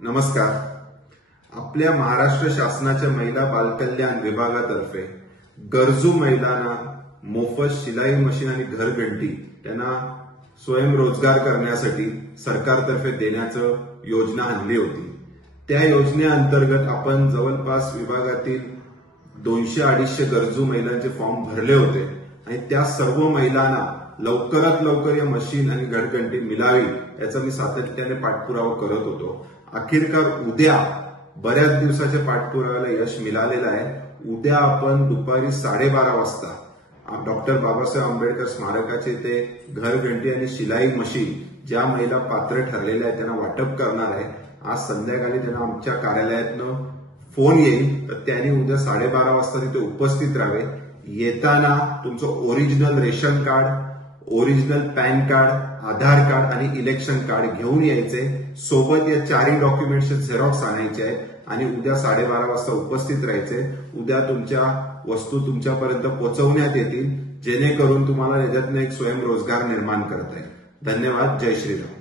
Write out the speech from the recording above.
नमस्कार. आपल्या महाराष्ट्र शासनाच्या महिला बालकल्याण विभागातर्फे गरजू महिलांना मोफत शिलाई मशीन आणि घरघंटी त्यांना स्वयंरोजगार करण्यासाठी सरकारतर्फे देण्याचं योजना आणली होती. त्या योजनेअंतर्गत आपण जवळपास विभागातील 200-250 गरजू महिलांचे फॉर्म भरले होते आणि त्या सर्व महिलांना लवकरात लवकर या मशीन आणि घरघंटी मिळावी याचा मी सातत्याने पाठपुरावा करत होतो. अखेरकार उद्या बऱ्याच दिवसाच्या पाठपुराव्याला यश मिळालेलं आहे. उद्या आपण दुपारी 12:30 वाजता डॉक्टर बाबासाहेब आंबेडकर स्मारकाचे ते घरघंटी आणि शिलाई मशीन ज्या महिला पात्र ठरलेल्या आहेत त्यांना वाटप करणार आहे. आज संध्याकाळी त्यांना आमच्या कार्यालयातनं फोन येईल तर त्यांनी उद्या 12:30 वाजता तिथे उपस्थित राहावे. येताना तुमचं original ration card, original PAN card, Aadhaar card आणि इलेक्शन कार्ड घेऊन यायचे. सोबत या 4 डॉक्युमेंटचे झेरॉक्स आणायचे आहेत आणि उद्या 12:30 वाजता उपस्थित राहायचे. उद्या तुमच्या वस्तू तुमच्यापर्यंत पोहोचवण्यात येतील जेणेकरून तुम्हाला याच्यातनं एक स्वयंरोजगार निर्माण करता येईल. धन्यवाद. जय श्रीराम.